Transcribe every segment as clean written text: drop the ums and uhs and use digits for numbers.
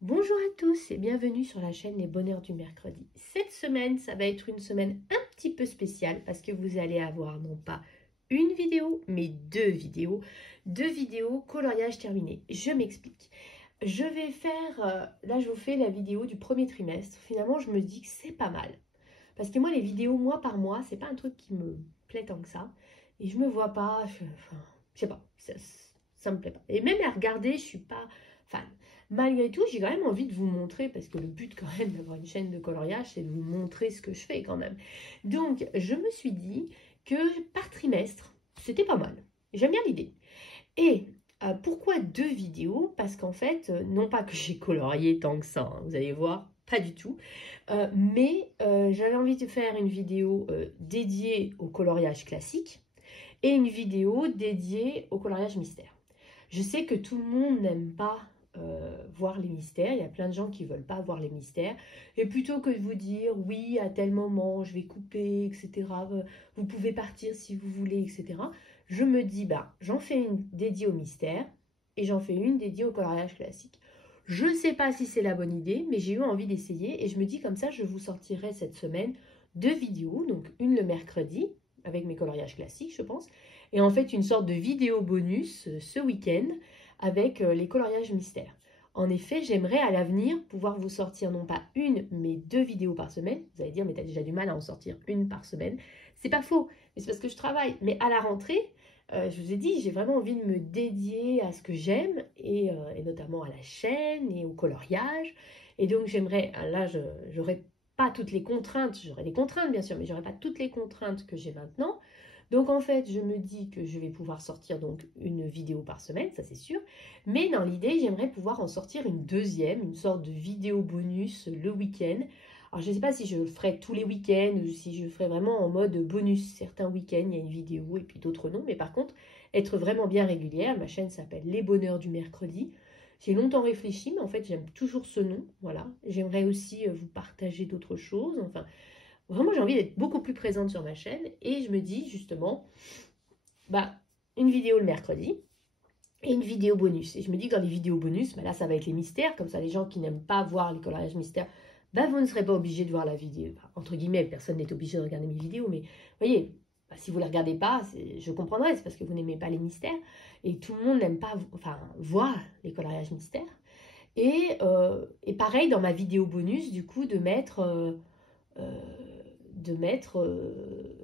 Bonjour à tous et bienvenue sur la chaîne Les Bonheurs du Mercredi. Cette semaine, ça va être une semaine un petit peu spéciale parce que vous allez avoir non pas une vidéo, mais deux vidéos. Deux vidéos coloriage terminé. Je m'explique. Je vais faire, là je vous fais la vidéo du premier trimestre. Finalement, je me dis que c'est pas mal. Parce que moi, les vidéos mois par mois, c'est pas un truc qui me plaît tant que ça. Et je me vois pas, je sais pas, ça me plaît pas. Et même à regarder, je suis pas fan. Malgré tout, j'ai quand même envie de vous montrer, parce que le but quand même d'avoir une chaîne de coloriage, c'est de vous montrer ce que je fais quand même. Donc, je me suis dit que par trimestre, c'était pas mal. J'aime bien l'idée. Et pourquoi deux vidéos? Parce qu'en fait, non pas que j'ai colorié tant que ça, hein, vous allez voir, pas du tout. Mais j'avais envie de faire une vidéo dédiée au coloriage classique et une vidéo dédiée au coloriage mystère. Je sais que tout le monde n'aime pas voir les mystères. Il y a plein de gens qui ne veulent pas voir les mystères. Et plutôt que de vous dire, oui, à tel moment, je vais couper, etc., vous pouvez partir si vous voulez, etc., je me dis, bah, j'en fais une dédiée au mystère et j'en fais une dédiée au coloriage classique. Je ne sais pas si c'est la bonne idée, mais j'ai eu envie d'essayer et je me dis comme ça, je vous sortirai cette semaine deux vidéos, donc une le mercredi, avec mes coloriages classiques, je pense, et en fait une sorte de vidéo bonus ce week-end avec les coloriages mystères. En effet, j'aimerais à l'avenir pouvoir vous sortir non pas une, mais deux vidéos par semaine. Vous allez dire, mais tu as déjà du mal à en sortir une par semaine. C'est pas faux, mais c'est parce que je travaille. Mais à la rentrée, je vous ai dit, j'ai vraiment envie de me dédier à ce que j'aime, et notamment à la chaîne et au coloriage. Et donc j'aimerais, là, j'aurais pas toutes les contraintes, j'aurai des contraintes bien sûr, mais j'aurai pas toutes les contraintes que j'ai maintenant. Donc en fait, je me dis que je vais pouvoir sortir donc une vidéo par semaine, ça c'est sûr. Mais dans l'idée, j'aimerais pouvoir en sortir une deuxième, une sorte de vidéo bonus le week-end. Alors je ne sais pas si je le ferai tous les week-ends ou si je le ferai vraiment en mode bonus. Certains week-ends, il y a une vidéo et puis d'autres non. Mais par contre, être vraiment bien régulière. Ma chaîne s'appelle Les Bonheurs du Mercredi. J'ai longtemps réfléchi, mais en fait, j'aime toujours ce nom. Voilà. J'aimerais aussi vous partager d'autres choses. Enfin, vraiment, j'ai envie d'être beaucoup plus présente sur ma chaîne. Et je me dis justement, bah, une vidéo le mercredi et une vidéo bonus. Et je me dis que dans les vidéos bonus, bah là, ça va être les mystères. Comme ça, les gens qui n'aiment pas voir les coloriages mystères, bah, vous ne serez pas obligés de voir la vidéo. Enfin, entre guillemets, personne n'est obligé de regarder mes vidéos. Mais vous voyez, bah, si vous ne les regardez pas, je comprendrai. C'est parce que vous n'aimez pas les mystères. Et tout le monde n'aime pas voir les coloriages mystères. Et pareil, dans ma vidéo bonus, du coup, de mettre...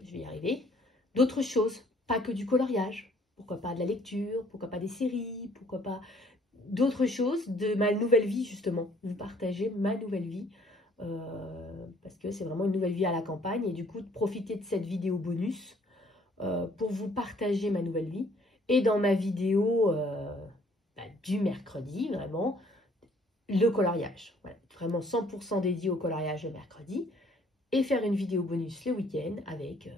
je vais y arriver, d'autres choses, pas que du coloriage. Pourquoi pas de la lecture, pourquoi pas des séries, pourquoi pas d'autres choses de ma nouvelle vie justement. Vous partagez ma nouvelle vie parce que c'est vraiment une nouvelle vie à la campagne et du coup de profiter de cette vidéo bonus pour vous partager ma nouvelle vie. Et dans ma vidéo du mercredi, vraiment, le coloriage. Voilà, vraiment 100% dédié au coloriage le mercredi. Et faire une vidéo bonus le week-end avec,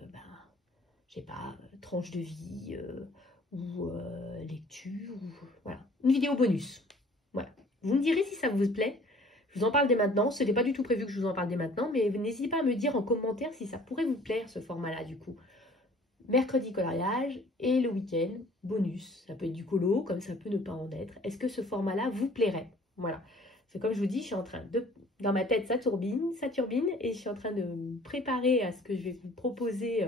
je sais pas, tranche de vie ou lecture. Ou, voilà, une vidéo bonus. Voilà. Vous me direz si ça vous plaît. Je vous en parle dès maintenant. Ce n'est pas du tout prévu que je vous en parle dès maintenant, mais n'hésitez pas à me dire en commentaire si ça pourrait vous plaire ce format-là du coup. Mercredi coloriage et le week-end bonus. Ça peut être du colo, comme ça peut ne pas en être. Est-ce que ce format-là vous plairait? Voilà. C'est comme je vous dis, je suis en train de... Dans ma tête, ça turbine, et je suis en train de me préparer à ce que je vais vous proposer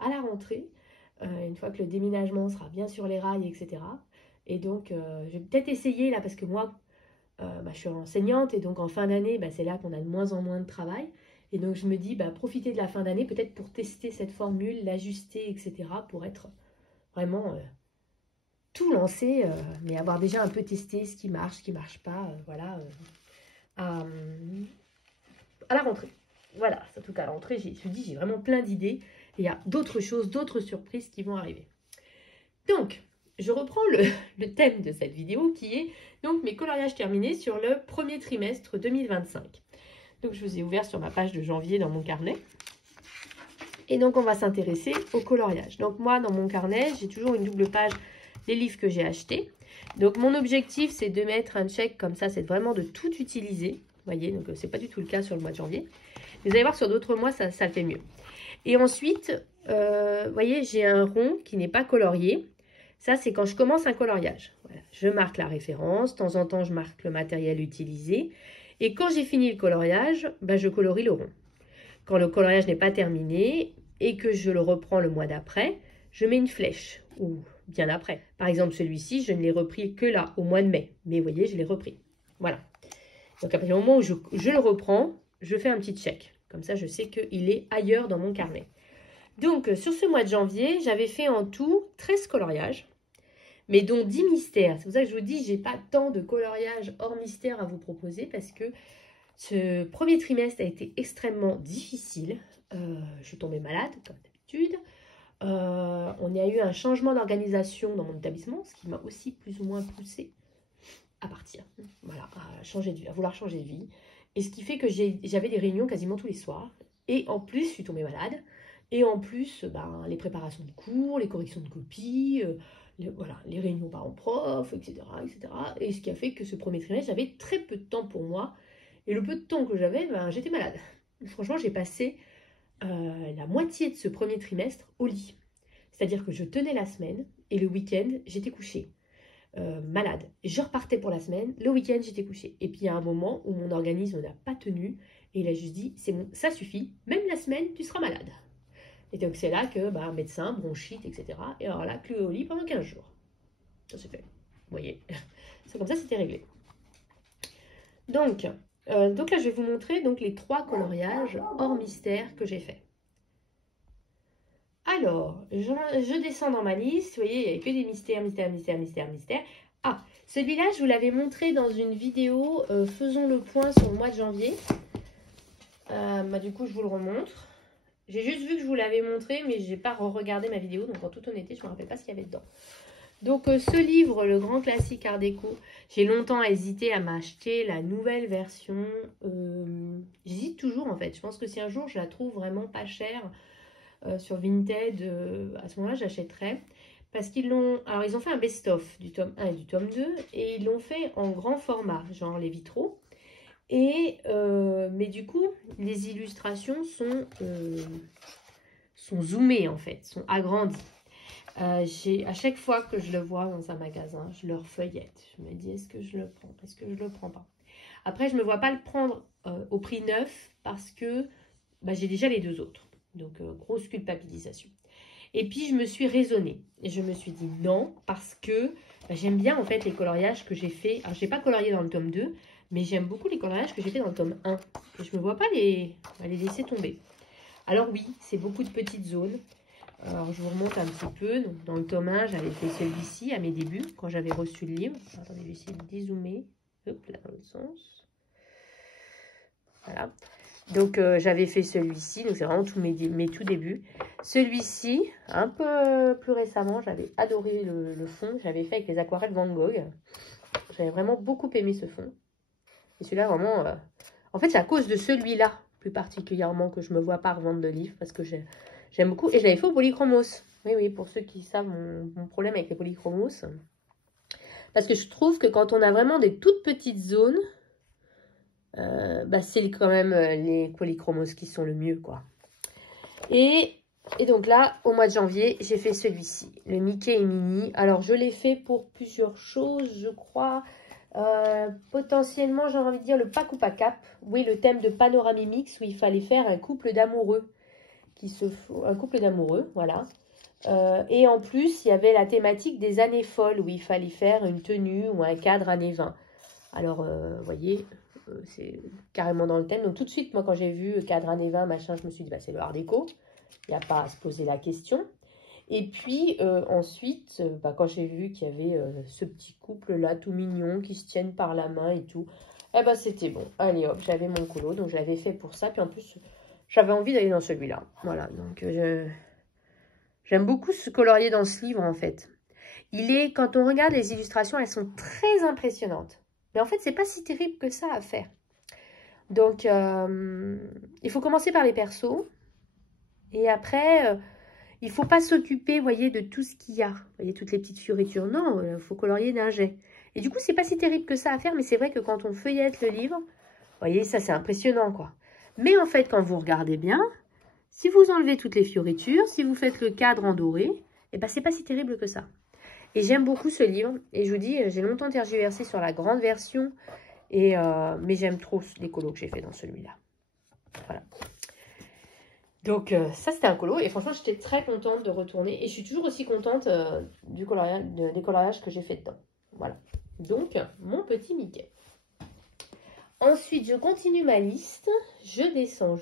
à la rentrée, une fois que le déménagement sera bien sur les rails, etc. Et donc, je vais peut-être essayer, là, parce que moi, je suis enseignante, et donc en fin d'année, c'est là qu'on a de moins en moins de travail. Et donc, je me dis, profiter de la fin d'année, peut-être pour tester cette formule, l'ajuster, etc., pour être vraiment tout lancé, mais avoir déjà un peu testé ce qui marche pas, voilà, à la rentrée. Voilà, surtout qu'à la rentrée, je me dis, j'ai vraiment plein d'idées. Et il y a d'autres choses, d'autres surprises qui vont arriver. Donc, je reprends le thème de cette vidéo qui est donc mes coloriages terminés sur le premier trimestre 2025. Donc, je vous ai ouvert sur ma page de janvier dans mon carnet. Et donc, on va s'intéresser au coloriage. Donc, moi, dans mon carnet, j'ai toujours une double page des livres que j'ai achetés. Donc, mon objectif, c'est de mettre un check comme ça, c'est vraiment de tout utiliser. Vous voyez, donc c'est pas du tout le cas sur le mois de janvier. Vous allez voir, sur d'autres mois, ça le fait mieux. Et ensuite, vous voyez, j'ai un rond qui n'est pas colorié. Ça, c'est quand je commence un coloriage. Voilà, je marque la référence, de temps en temps je marque le matériel utilisé. Et quand j'ai fini le coloriage, ben, je colorie le rond. Quand le coloriage n'est pas terminé et que je le reprends le mois d'après, je mets une flèche, ou bien après. Par exemple, celui-ci, je ne l'ai repris que là, au mois de mai. Mais vous voyez, je l'ai repris. Voilà. Donc, à partir du moment où je le reprends, je fais un petit check. Comme ça, je sais qu'il est ailleurs dans mon carnet. Donc, sur ce mois de janvier, j'avais fait en tout 13 coloriages, mais dont 10 mystères. C'est pour ça que je vous dis, je n'ai pas tant de coloriages hors mystère à vous proposer parce que ce premier trimestre a été extrêmement difficile. Je suis tombée malade, comme d'habitude. On a eu un changement d'organisation dans mon établissement, ce qui m'a aussi plus ou moins poussée à partir. Voilà, à vouloir changer de vie. Et ce qui fait que j'avais des réunions quasiment tous les soirs. Et en plus, je suis tombée malade. Et en plus, ben, les préparations de cours, les corrections de copies, voilà, les réunions parents-prof, etc., etc. Et ce qui a fait que ce premier trimestre, j'avais très peu de temps pour moi. Et le peu de temps que j'avais, ben, j'étais malade. Franchement, j'ai passé la moitié de ce premier trimestre au lit. C'est-à-dire que je tenais la semaine et le week-end, j'étais couchée. Malade. Je repartais pour la semaine, le week-end j'étais couchée. Et puis il y a un moment où mon organisme n'a pas tenu et il a juste dit, c'est bon, ça suffit, même la semaine tu seras malade. Et donc c'est là que bah, médecin, bronchite, etc. Et alors là, cloué au lit pendant 15 jours. Ça s'est fait. Vous voyez, c'est comme ça, c'était réglé. Donc là je vais vous montrer donc, les 3 coloriages hors mystère que j'ai fait. Alors, je descends dans ma liste. Vous voyez, il n'y avait que des mystères. Ah, celui-là, je vous l'avais montré dans une vidéo faisons le point sur le mois de janvier. Du coup, je vous le remontre. J'ai juste vu que je vous l'avais montré, mais je n'ai pas regardé ma vidéo. Donc, en toute honnêteté, je ne me rappelle pas ce qu'il y avait dedans. Donc, ce livre, le grand classique Art déco, j'ai longtemps hésité à m'acheter la nouvelle version. J'hésite toujours, en fait. Je pense que si un jour, je la trouve vraiment pas chère, sur Vinted, à ce moment-là, j'achèterais. Parce qu'ils l'ont... Alors, ils ont fait un best-of du tome 1 et du tome 2. Et ils l'ont fait en grand format, genre les vitraux. Mais du coup, les illustrations sont zoomées, en fait, sont agrandies. À chaque fois que je le vois dans un magasin, je le refeuillette. Je me dis, est-ce que je le prends? Est-ce que je le prends pas? Après, je ne me vois pas le prendre au prix neuf parce que bah, j'ai déjà les 2 autres. Donc, grosse culpabilisation. Et puis, je me suis raisonnée. Et je me suis dit non, parce que bah, j'aime bien, en fait, les coloriages que j'ai fait. Alors, je n'ai pas colorié dans le tome 2, mais j'aime beaucoup les coloriages que j'ai fait dans le tome 1. Et je ne me vois pas les laisser tomber. Alors, oui, c'est beaucoup de petites zones. Alors, je vous remonte un petit peu. Donc, dans le tome 1, j'avais fait celui-ci à mes débuts, quand j'avais reçu le livre. Attendez, je vais essayer de dézoomer. Hop, là, dans l'autre sens. Voilà. Donc, j'avais fait celui-ci. Donc, c'est vraiment tous mes tout débuts. Celui-ci, un peu plus récemment, j'avais adoré le fond. J'avais fait avec les aquarelles Van Gogh. J'avais vraiment beaucoup aimé ce fond. Et celui-là, vraiment... En fait, c'est à cause de celui-là, plus particulièrement, que je me vois pas revendre de livres. Parce que j'aime beaucoup. Et je l'avais fait au polychromos. Oui, oui, pour ceux qui savent mon problème avec les polychromos. Parce que je trouve que quand on a vraiment des toutes petites zones... bah c'est quand même les polychromos qui sont le mieux, quoi. Et donc là, au mois de janvier, j'ai fait celui-ci, le Mickey et Minnie. Alors, je l'ai fait pour plusieurs choses, je crois. Potentiellement, j'ai envie de dire le pack ou pas cap. Oui, le thème de Panoramimix, où il fallait faire un couple d'amoureux. Un couple d'amoureux, voilà. Et en plus, il y avait la thématique des années folles, où il fallait faire une tenue ou un cadre années 20. Alors, vous voyez... c'est carrément dans le thème. Donc tout de suite, moi, quand j'ai vu cadre années 20, machin, je me suis dit, bah, c'est le art déco. Il n'y a pas à se poser la question. Et puis, ensuite, bah, quand j'ai vu qu'il y avait ce petit couple-là, tout mignon, qui se tiennent par la main et tout, eh ben, c'était bon. Allez, hop, j'avais mon colo, donc je l'avais fait pour ça. Puis en plus, j'avais envie d'aller dans celui-là. Voilà, donc j'aime beaucoup ce colorier dans ce livre, en fait. Quand on regarde les illustrations, elles sont très impressionnantes. Mais en fait, c'est pas si terrible que ça à faire. Donc, il faut commencer par les persos. Et après, il faut pas s'occuper, vous voyez, de tout ce qu'il y a. Vous voyez, toutes les petites fioritures. Non, il faut colorier d'un jet. Et du coup, c'est pas si terrible que ça à faire. Mais c'est vrai que quand on feuillette le livre, vous voyez, ça, c'est impressionnant, quoi. Mais en fait, quand vous regardez bien, si vous enlevez toutes les fioritures, si vous faites le cadre en doré, eh ben, c'est pas si terrible que ça. Et j'aime beaucoup ce livre. Et je vous dis, j'ai longtemps tergiversé sur la grande version. Mais j'aime trop les colos que j'ai fait dans celui-là. Voilà. Donc ça, c'était un colo. Et franchement, j'étais très contente de retourner. Et je suis toujours aussi contente des coloriages que j'ai fait dedans. Voilà. Donc, mon petit Mickey. Ensuite, je continue ma liste. Je descends.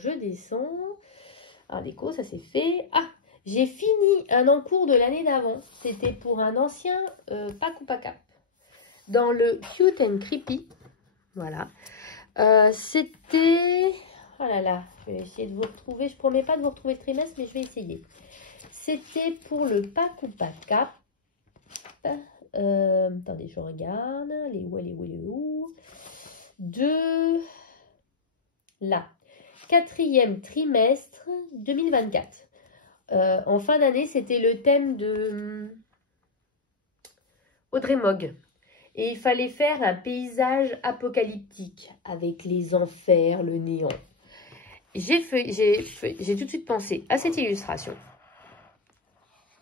Alors, déco, ça c'est fait. Ah, j'ai fini un encours de l'année d'avant. C'était pour un ancien Pack ou Pack Up. Dans le Cute and Creepy. Voilà. C'était... Oh là là, je vais essayer de vous retrouver. Je promets pas de vous retrouver le trimestre, mais je vais essayer. C'était pour le Pack ou Pack Up. Attendez, je regarde. Les où. De là. 4e trimestre 2024. En fin d'année, c'était le thème de Audrey Mogg. Et il fallait faire un paysage apocalyptique avec les enfers, le néant. J'ai tout de suite pensé à cette illustration.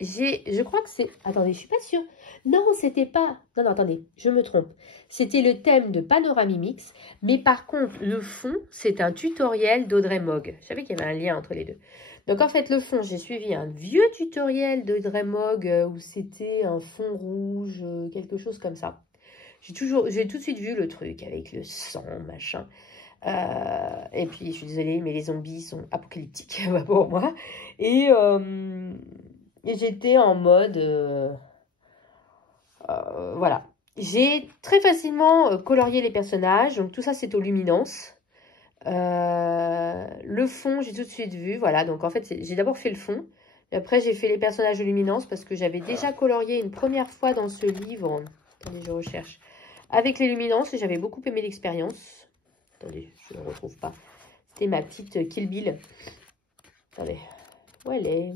Je crois que c'est... Attendez, je suis pas sûre. Non, c'était pas... Non, attendez, je me trompe. C'était le thème de Panoramimix, mais par contre, le fond, c'est un tutoriel d'Audrey Mogg. Je savais qu'il y avait un lien entre les deux. Donc, en fait, le fond, j'ai suivi un vieux tutoriel d'Audrey Mogg où c'était un fond rouge, quelque chose comme ça. J'ai tout de suite vu le truc avec le sang, machin. Et puis, je suis désolée, mais les zombies sont apocalyptiques pour moi. Et j'étais en mode... voilà. J'ai très facilement colorié les personnages. Donc, tout ça, c'est aux luminances. Le fond, j'ai tout de suite vu. Voilà, donc en fait, j'ai d'abord fait le fond. Et après, j'ai fait les personnages aux luminances parce que j'avais déjà colorié une première fois dans ce livre. Attendez, je recherche. Avec les luminances, et j'avais beaucoup aimé l'expérience. Attendez, je ne le retrouve pas. C'était ma petite Kill Bill. Attendez, où elle est?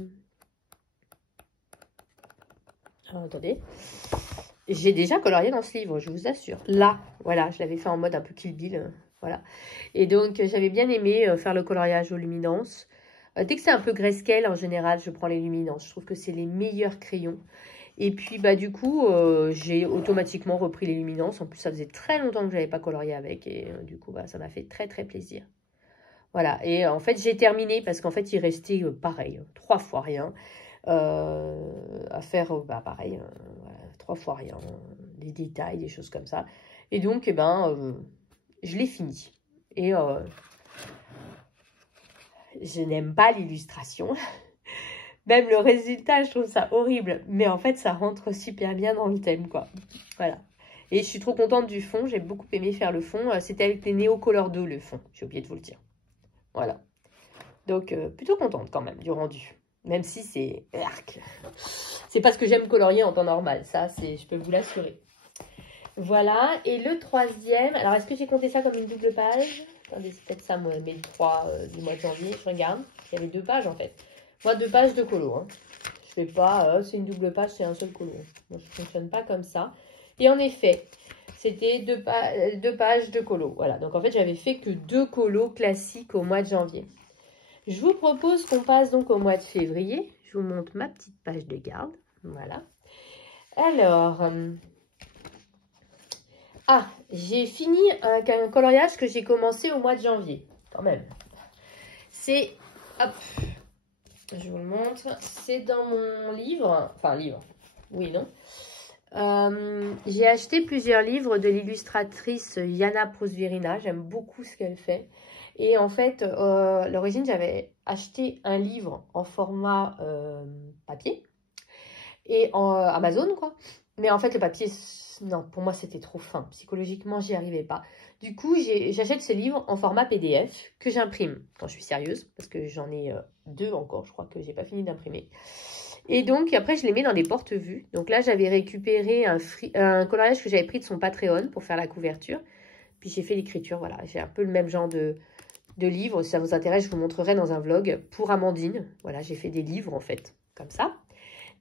Alors, attendez. J'ai déjà colorié dans ce livre, je vous assure. Là, voilà, je l'avais fait en mode un peu Kill Bill. Voilà. Et donc, j'avais bien aimé faire le coloriage aux luminances. Dès que c'est un peu grayscale, en général, je prends les luminances. Je trouve que c'est les meilleurs crayons. Et puis, bah, du coup, j'ai automatiquement repris les luminances. En plus, ça faisait très longtemps que je n'avais pas colorié avec. Et du coup, bah, ça m'a fait très, très plaisir. Voilà. Et en fait, j'ai terminé parce qu'en fait, il restait pareil, 3 fois rien. À faire, bah, pareil, voilà, 3 fois rien. Des détails, des choses comme ça. Et donc, eh ben, je l'ai fini. Et je n'aime pas l'illustration. Même le résultat, je trouve ça horrible. Mais en fait, ça rentre super bien dans le thème, quoi. Voilà. Et je suis trop contente du fond. J'ai beaucoup aimé faire le fond. C'était avec les Neo Color 2, le fond. J'ai oublié de vous le dire. Voilà. Donc, plutôt contente quand même du rendu. Même si c'est... C'est pas ce que j'aime colorier en temps normal. Ça, je peux vous l'assurer. Voilà. Et le troisième... Alors, est-ce que j'ai compté ça comme une double page? Attendez, c'est peut-être ça, mes 3 du mois de janvier. Je regarde. Il y avait 2 pages, en fait. Moi, 2 pages de colo. Hein. Je fais pas, c'est une double page, c'est un seul colo. Moi, je ne fonctionne pas comme ça. Et en effet, c'était 2 pages de colo. Voilà, donc en fait, j'avais fait que 2 colos classiques au mois de janvier. Je vous propose qu'on passe donc au mois de février. Je vous montre ma petite page de garde. Voilà. Alors, j'ai fini un coloriage que j'ai commencé au mois de janvier. Quand même. C'est... Hop. Je vous le montre. C'est dans mon livre. Enfin, livre. Oui, non. J'ai acheté plusieurs livres de l'illustratrice Yana Prosvirina. J'aime beaucoup ce qu'elle fait. Et en fait, à l'origine, j'avais acheté un livre en format papier. Et en Amazon, quoi. Mais en fait, le papier, non, pour moi, c'était trop fin. Psychologiquement, j'y arrivais pas. Du coup, j'achète ces livres en format PDF que j'imprime quand je suis sérieuse. Parce que j'en ai 2 encore, je crois que j'ai pas fini d'imprimer. Et donc, après, je les mets dans des porte-vues. Donc là, j'avais récupéré un coloriage que j'avais pris de son Patreon pour faire la couverture. Puis j'ai fait l'écriture, voilà. J'ai un peu le même genre de livre. Si ça vous intéresse, je vous montrerai dans un vlog pour Amandine. Voilà, j'ai fait des livres, en fait, comme ça.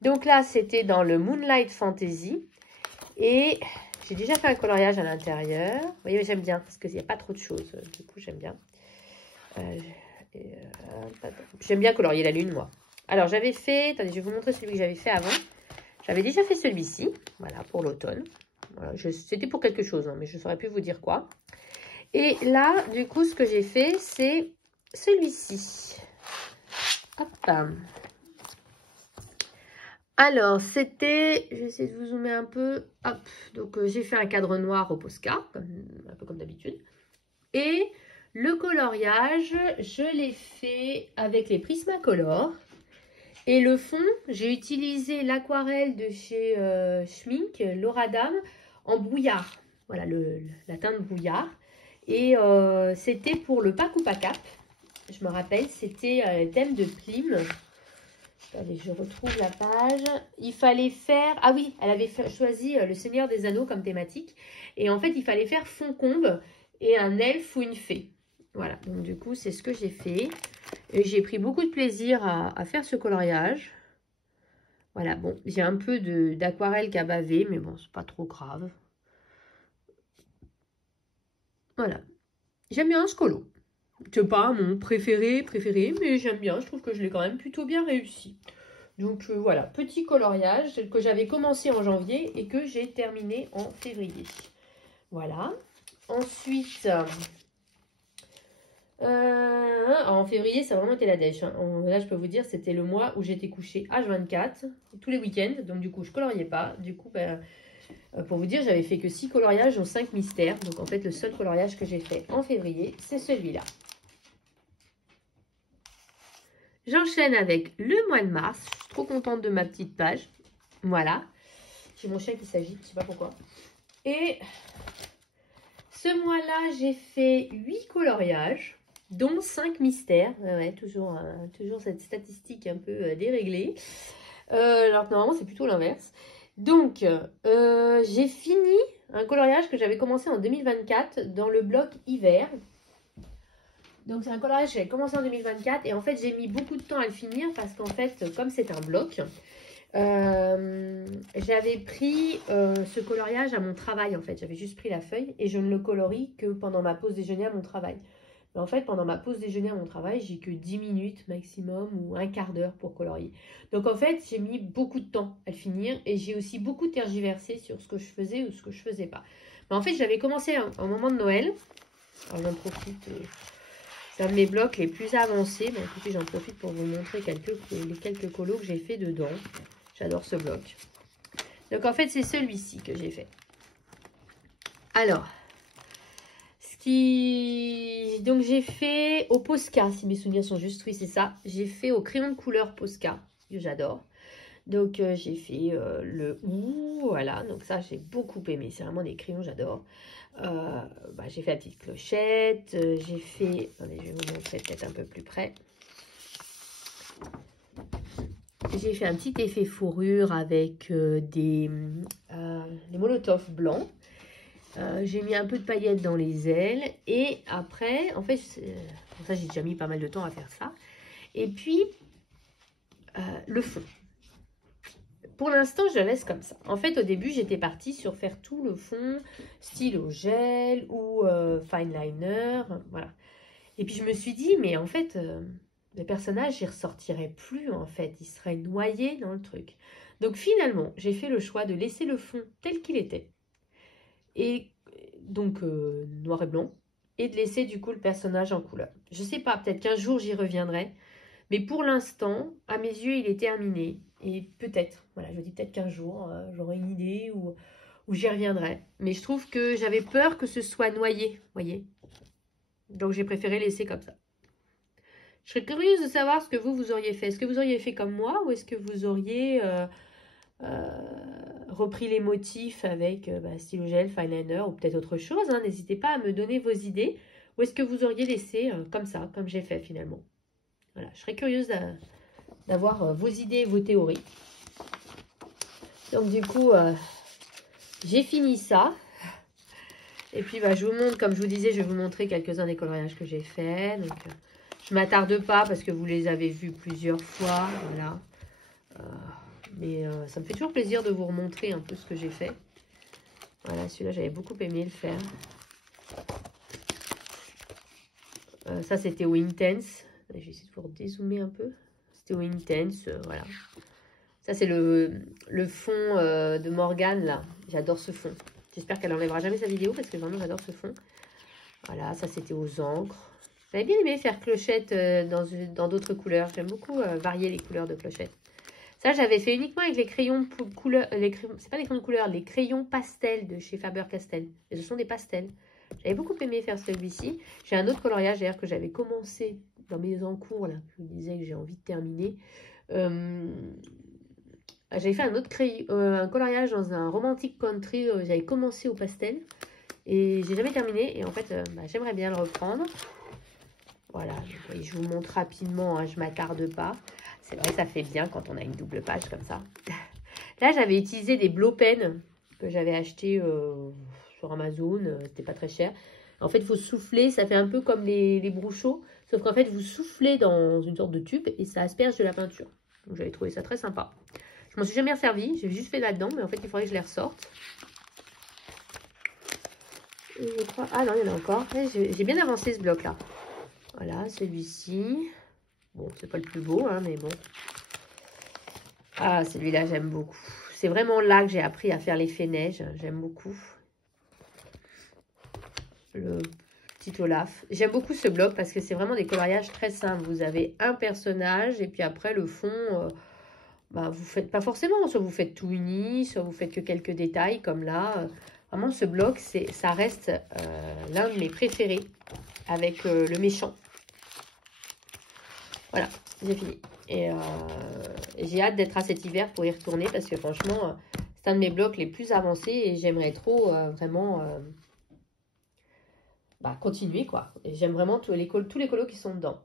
Donc là, c'était dans le Moonlight Fantasy. Et j'ai déjà fait un coloriage à l'intérieur. Vous voyez, j'aime bien parce qu'il n'y a pas trop de choses. Du coup, j'aime bien. J'aime bien colorier la lune, moi. Alors, j'avais fait... Attendez, je vais vous montrer celui que j'avais fait avant. J'avais déjà fait celui-ci, voilà, pour l'automne. Voilà, c'était pour quelque chose, hein, mais je ne saurais plus vous dire quoi. Et là, du coup, ce que j'ai fait, c'est celui-ci. Hop. Alors, c'était, je vais essayer de vous zoomer un peu. Hop, donc j'ai fait un cadre noir au Posca, un peu comme d'habitude. Et le coloriage, je l'ai fait avec les Prismacolor. Et le fond, j'ai utilisé l'aquarelle de chez Schmink, Laura Dame, en brouillard. Voilà, la teinte brouillard. Et c'était pour le Pack ou Pas Cap. Je me rappelle, c'était le thème de Plim. Allez, je retrouve la page. Il fallait faire... Ah oui, elle avait choisi le Seigneur des Anneaux comme thématique. Et en fait, il fallait faire fond-combe et un elfe ou une fée. Voilà, donc du coup, c'est ce que j'ai fait. Et j'ai pris beaucoup de plaisir à faire ce coloriage. Voilà, bon, j'ai un peu d'aquarelle qui a bavé, mais bon, c'est pas trop grave. Voilà. J'aime bien ce colo. C'est pas mon préféré, mais j'aime bien. Je trouve que je l'ai quand même plutôt bien réussi. Donc voilà, petit coloriage que j'avais commencé en janvier et que j'ai terminé en février. Voilà. Ensuite, en février, ça a vraiment été la dèche. Hein. Là, je peux vous dire, c'était le mois où j'étais couchée H24, tous les week-ends. Donc du coup, je coloriais pas. Du coup, pour vous dire, j'avais fait que 6 coloriages, dont 5 mystères. Donc en fait, le seul coloriage que j'ai fait en février, c'est celui-là. J'enchaîne avec le mois de mars. Je suis trop contente de ma petite page. Voilà. J'ai mon chien qui s'agite, je ne sais pas pourquoi. Et ce mois-là, j'ai fait 8 coloriages, dont 5 mystères. Ouais, toujours cette statistique un peu déréglée. Alors que normalement, c'est plutôt l'inverse. Donc, j'ai fini un coloriage que j'avais commencé en 2024 dans le bloc hiver. Donc, c'est un coloriage que j'avais commencé en 2024 et en fait, j'ai mis beaucoup de temps à le finir parce qu'en fait, comme c'est un bloc, j'avais pris ce coloriage à mon travail en fait. J'avais juste pris la feuille et je ne le colorie que pendant ma pause déjeuner à mon travail. Mais en fait, pendant ma pause déjeuner à mon travail, j'ai que 10 minutes maximum ou un quart d'heure pour colorier. Donc en fait, j'ai mis beaucoup de temps à le finir et j'ai aussi beaucoup tergiversé sur ce que je faisais ou ce que je faisais pas. Mais en fait, j'avais commencé au moment de Noël. Alors j'en profite, c'est un de mes blocs les plus avancés. Donc écoutez, j'en profite pour vous montrer les quelques colos que j'ai fait dedans. J'adore ce bloc. Donc en fait, c'est celui-ci que j'ai fait. Alors, donc j'ai fait au Posca, si mes souvenirs sont justes, oui c'est ça. J'ai fait au crayon de couleur Posca, que j'adore. Donc j'ai fait voilà, donc ça j'ai beaucoup aimé, c'est vraiment des crayons, j'adore. J'ai fait la petite clochette, j'ai fait, attendez, je vais vous montrer peut-être un peu plus près. J'ai fait un petit effet fourrure avec des molotovs blancs. J'ai mis un peu de paillettes dans les ailes. Et après, en fait, pour ça j'ai déjà mis pas mal de temps à faire ça. Et puis, le fond. Pour l'instant, je laisse comme ça. En fait, au début, j'étais partie sur faire tout le fond, stylo gel ou fine liner. Voilà. Et puis, je me suis dit, mais en fait... les personnages, ils ressortiraient plus en fait, ils seraient noyés dans le truc. Donc finalement, j'ai fait le choix de laisser le fond tel qu'il était, et donc noir et blanc, et de laisser du coup le personnage en couleur. Je sais pas, peut-être qu'un jour j'y reviendrai, mais pour l'instant, à mes yeux, il est terminé. Et peut-être, voilà, je dis peut-être qu'un jour, j'aurai une idée ou j'y reviendrai. Mais je trouve que j'avais peur que ce soit noyé, voyez. Donc j'ai préféré laisser comme ça. Je serais curieuse de savoir ce que vous auriez fait. Est-ce que vous auriez fait comme moi ou est-ce que vous auriez repris les motifs avec stylo gel, fine liner ou peut-être autre chose. Hein. N'hésitez pas à me donner vos idées. Ou est-ce que vous auriez laissé comme ça, comme j'ai fait finalement. Voilà, je serais curieuse d'avoir vos idées et vos théories. Donc du coup, j'ai fini ça. Et puis je vous montre, comme je vous disais, je vais vous montrer quelques-uns des coloriages que j'ai fait. Donc... je ne m'attarde pas parce que vous les avez vus plusieurs fois, voilà. Mais ça me fait toujours plaisir de vous remontrer un peu ce que j'ai fait. Voilà, celui-là, j'avais beaucoup aimé le faire. Ça, c'était au Intense. Je vais essayer de vous dézoomer un peu. C'était au Intense, voilà. Ça, c'est le fond de Morgane, là. J'adore ce fond. J'espère qu'elle n'enlèvera jamais sa vidéo parce que vraiment, j'adore ce fond. Voilà, ça, c'était aux encres. J'avais bien aimé faire clochette dans d'autres couleurs. J'aime beaucoup varier les couleurs de clochette. Ça, j'avais fait uniquement avec les crayons couleur. C'est pas les crayons de couleur, les crayons pastels de chez Faber-Castell. Et ce sont des pastels. J'avais beaucoup aimé faire celui-ci. J'ai un autre coloriage d'ailleurs que j'avais commencé dans mes encours, là. Je vous disais que j'ai envie de terminer. J'avais fait un autre un coloriage dans un romantic country. J'avais commencé au pastel. Et j'ai jamais terminé. Et en fait, j'aimerais bien le reprendre. Voilà, donc, je vous montre rapidement, hein, je ne m'attarde pas. C'est vrai que ça fait bien quand on a une double page comme ça. Là, j'avais utilisé des blow pens que j'avais acheté sur Amazon. C'était pas très cher. En fait, il faut souffler. Ça fait un peu comme les brouchons. Sauf qu'en fait, vous soufflez dans une sorte de tube et ça asperge de la peinture. Donc, j'avais trouvé ça très sympa. Je m'en suis jamais resservi. J'ai juste fait là-dedans. Mais en fait, il faudrait que je les ressorte. Et je crois... Ah non, il y en a encore. J'ai bien avancé ce bloc-là. Voilà, celui-ci. Bon, c'est pas le plus beau, hein, mais bon. Ah, celui-là, j'aime beaucoup. C'est vraiment là que j'ai appris à faire l'effet neige. J'aime beaucoup. Le petit Olaf. J'aime beaucoup ce bloc parce que c'est vraiment des coloriages très simples. Vous avez un personnage et puis après, le fond, vous faites pas forcément. Soit vous faites tout uni, soit vous faites que quelques détails comme là. Vraiment, ce bloc, ça reste l'un de mes préférés avec le méchant. Voilà, j'ai fini. Et j'ai hâte d'être à cet hiver pour y retourner parce que franchement, c'est un de mes blocs les plus avancés et j'aimerais trop vraiment continuer, quoi. Et j'aime vraiment tous les colos qui sont dedans.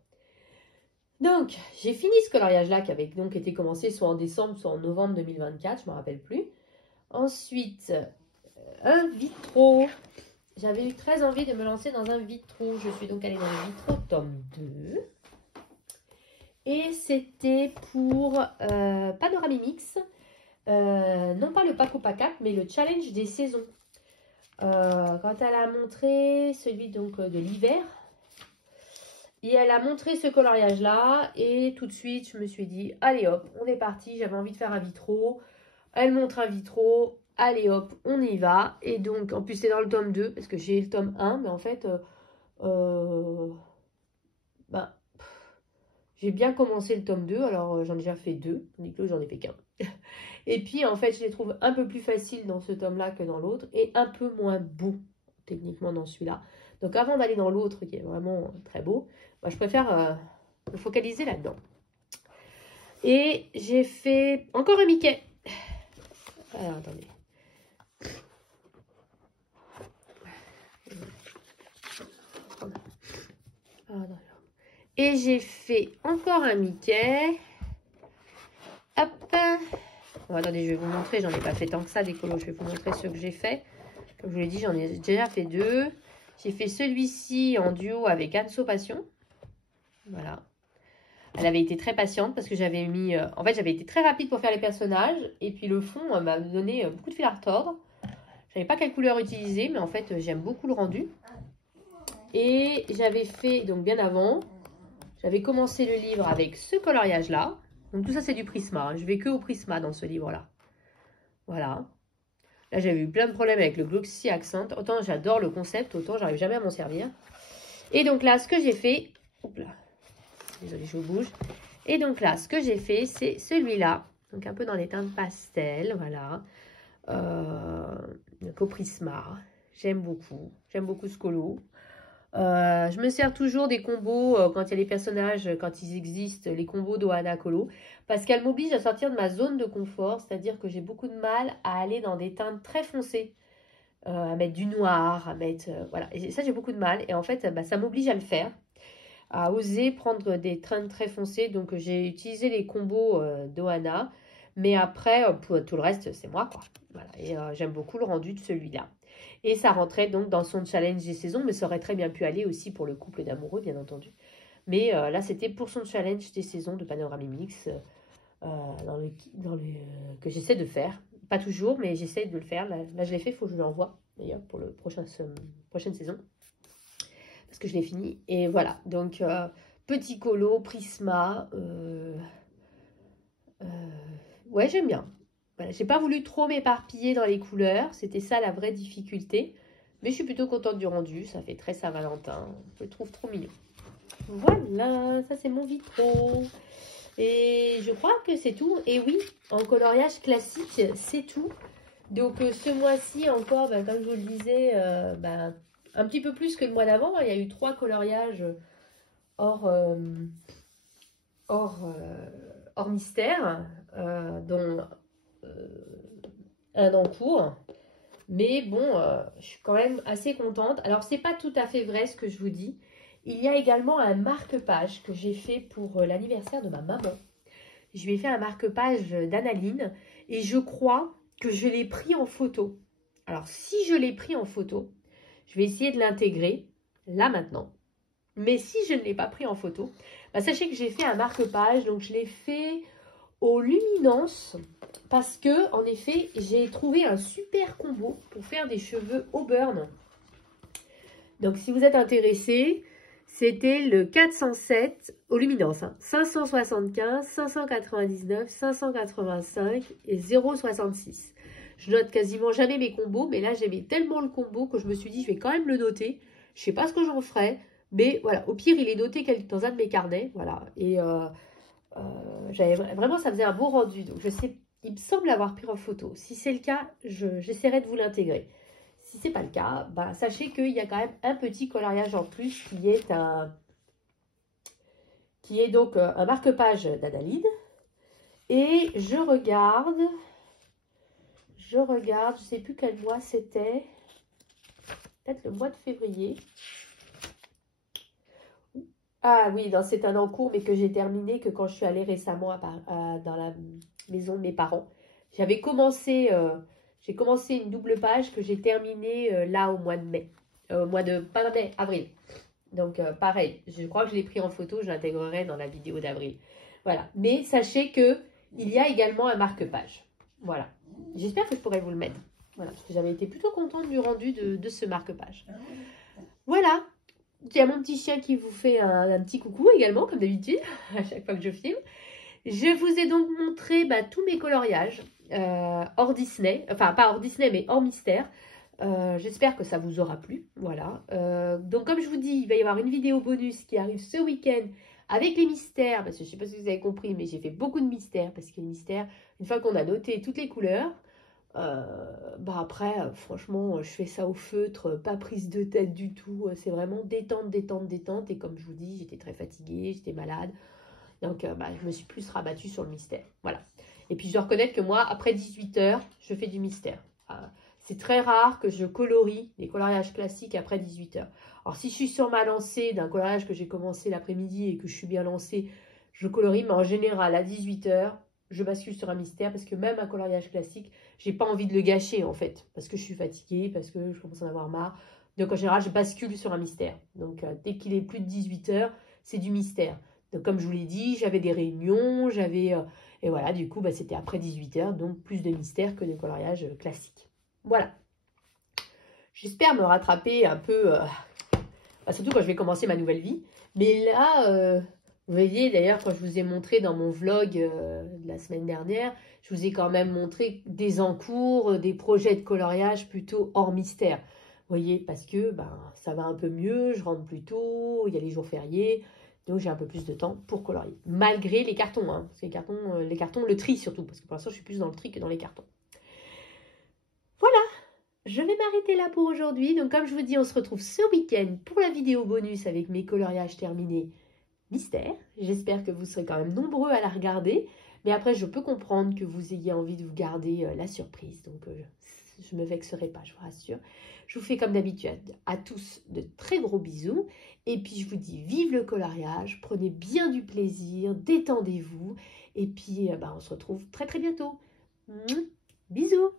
Donc, j'ai fini ce coloriage-là qui avait donc été commencé soit en décembre, soit en novembre 2024, je ne me rappelle plus. Ensuite, un vitro. J'avais eu très envie de me lancer dans un vitro. Je suis donc allée dans le vitro tome 2. Et c'était pour Panoramimix, non pas le Paco Pacac, mais le challenge des saisons. Quand elle a montré celui donc de l'hiver, et elle a montré ce coloriage-là, et tout de suite, je me suis dit, allez hop, on est parti, j'avais envie de faire un vitro. Elle montre un vitro, allez hop, on y va. Et donc, en plus, c'est dans le tome 2, parce que j'ai le tome 1, mais en fait, j'ai bien commencé le tome 2, alors j'en ai déjà fait 2, tandis que j'en ai fait qu'un. Et puis en fait, je les trouve un peu plus faciles dans ce tome-là que dans l'autre, et un peu moins beaux, techniquement, dans celui-là. Donc avant d'aller dans l'autre, qui est vraiment très beau, je préfère me focaliser là-dedans. Et j'ai fait encore un Mickey. Alors, attendez. Et j'ai fait encore un Mickey. Hop. Bon, attendez, je vais vous montrer. J'en ai pas fait tant que ça des colos. Je vais vous montrer ce que j'ai fait. Comme je vous l'ai dit, j'en ai déjà fait 2. J'ai fait celui-ci en duo avec Anso Passion. Voilà. Elle avait été très patiente parce que j'avais mis... en fait, j'avais été très rapide pour faire les personnages. Et puis le fond m'a donné beaucoup de fil à retordre. Je savais pas quelle couleur utiliser, mais en fait, j'aime beaucoup le rendu. Et j'avais fait, donc bien avant, j'avais commencé le livre avec ce coloriage-là. Donc tout ça, c'est du Prisma. Je vais que au Prisma dans ce livre-là. Voilà. Là, j'avais eu plein de problèmes avec le Glossy Accent. Autant j'adore le concept, autant j'arrive jamais à m'en servir. Et donc là, ce que j'ai fait... Oups là. Désolée, je vous bouge. Et donc là, ce que j'ai fait, c'est celui-là. Donc un peu dans les teintes pastel, voilà. Donc au Prisma. J'aime beaucoup. J'aime beaucoup ce colo. Je me sers toujours des combos quand il y a les personnages, quand ils existent, les combos d'Ohana Colo, parce qu'elle m'oblige à sortir de ma zone de confort, c'est-à-dire que j'ai beaucoup de mal à aller dans des teintes très foncées, à mettre du noir, à mettre... voilà, et ça j'ai beaucoup de mal, et en fait ça m'oblige à le faire, à oser prendre des teintes très foncées, donc j'ai utilisé les combos d'Ohana, mais après, pour tout le reste, c'est moi, quoi. Voilà, et j'aime beaucoup le rendu de celui-là. Et ça rentrait donc dans son challenge des saisons, mais ça aurait très bien pu aller aussi pour le couple d'amoureux, bien entendu. Mais là, c'était pour son challenge des saisons de Panoramimix que j'essaie de faire. Pas toujours, mais j'essaie de le faire. Là je l'ai fait, il faut que je l'envoie, d'ailleurs, pour le prochaine saison. Parce que je l'ai fini. Et voilà, donc petit colo, Prisma... Ouais, j'aime bien. Voilà, j'ai pas voulu trop m'éparpiller dans les couleurs. C'était ça la vraie difficulté. Mais je suis plutôt contente du rendu. Ça fait très Saint-Valentin. Je le trouve trop mignon. Voilà, ça c'est mon vitro. Et je crois que c'est tout. Et oui, en coloriage classique, c'est tout. Donc ce mois-ci encore, comme je vous le disais, un petit peu plus que le mois d'avant. Il y a eu 3 coloriages hors, hors mystère, dont un en cours. Mais bon, je suis quand même assez contente. Alors, c'est pas tout à fait vrai ce que je vous dis. Il y a également un marque-page que j'ai fait pour l'anniversaire de ma maman. Je lui ai fait un marque-page d'Analine et je crois que je l'ai pris en photo. Alors, si je l'ai pris en photo, je vais essayer de l'intégrer là maintenant. Mais si je ne l'ai pas pris en photo, sachez que j'ai fait un marque-page. Donc, je l'ai fait aux luminances parce que, en effet, j'ai trouvé un super combo pour faire des cheveux Auburn. Donc, si vous êtes intéressé, c'était le 407 aux luminances. 575, 599, 585 et 0,66. Je note quasiment jamais mes combos, mais là, j'aimais tellement le combo que je me suis dit, je vais quand même le noter. Je ne sais pas ce que j'en ferai, mais voilà, au pire, il est noté dans un de mes carnets. Voilà, et vraiment, ça faisait un beau rendu. Donc, je sais, il me semble l'avoir pris en photo. Si c'est le cas, j'essaierai de vous l'intégrer. Si ce n'est pas le cas, sachez qu'il y a quand même un petit coloriage en plus qui est donc un marque-page d'Analine. Et je regarde, je ne sais plus quel mois c'était, peut-être le mois de février. Ah oui, c'est un en cours, mais que j'ai terminé que quand je suis allée récemment dans la maison de mes parents. J'ai commencé une double page que j'ai terminée là au mois de mai. Pas mai, avril. Donc pareil, je crois que je l'ai pris en photo, je l'intégrerai dans la vidéo d'avril. Voilà, mais sachez qu'il y a également un marque-page. Voilà, j'espère que je pourrai vous le mettre. Voilà, parce que j'avais été plutôt contente du rendu de ce marque-page. Voilà. Il y a mon petit chien qui vous fait un petit coucou également, comme d'habitude, à chaque fois que je filme. Je vous ai donc montré tous mes coloriages hors Disney. Enfin, pas hors Disney, mais hors mystère. J'espère que ça vous aura plu. Voilà. Donc, comme je vous dis, il va y avoir une vidéo bonus qui arrive ce week-end avec les mystères. Parce que je ne sais pas si vous avez compris, mais j'ai fait beaucoup de mystères. Parce que les mystères, une fois qu'on a noté toutes les couleurs, après, franchement, je fais ça au feutre, pas prise de tête du tout. C'est vraiment détente, détente, détente. Et comme je vous dis, j'étais très fatiguée, j'étais malade. Donc, je me suis plus rabattue sur le mystère. Voilà. Et puis, je dois reconnaître que moi, après 18 h, je fais du mystère. C'est très rare que je colorie les coloriages classiques après 18 h. Alors, si je suis sur ma lancée d'un coloriage que j'ai commencé l'après-midi et que je suis bien lancée, je colorie. Mais en général, à 18 h, je bascule sur un mystère parce que même un coloriage classique, j'ai pas envie de le gâcher en fait. Parce que je suis fatiguée, parce que je commence à en avoir marre. Donc, en général, je bascule sur un mystère. Donc, dès qu'il est plus de 18 h, c'est du mystère. Donc, comme je vous l'ai dit, j'avais des réunions, et voilà, du coup, c'était après 18 h, donc plus de mystère que de coloriage classique. Voilà. J'espère me rattraper un peu, surtout quand je vais commencer ma nouvelle vie. Mais là, vous voyez, d'ailleurs, quand je vous ai montré dans mon vlog de la semaine dernière, je vous ai quand même montré des encours, des projets de coloriage plutôt hors mystère. Vous voyez, parce que ça va un peu mieux, je rentre plus tôt, il y a les jours fériés. Donc, j'ai un peu plus de temps pour colorier. Malgré les cartons. Parce que les cartons, le tri surtout. Parce que pour l'instant, je suis plus dans le tri que dans les cartons. Voilà. Je vais m'arrêter là pour aujourd'hui. Donc, comme je vous dis, on se retrouve ce week-end pour la vidéo bonus avec mes coloriages terminés mystère. J'espère que vous serez quand même nombreux à la regarder. Mais après, je peux comprendre que vous ayez envie de vous garder la surprise. Donc, je ne me vexerai pas, je vous rassure. Je vous fais comme d'habitude à tous de très gros bisous. Et puis, je vous dis vive le coloriage, prenez bien du plaisir, détendez-vous. Et puis, on se retrouve très très bientôt. Bisous.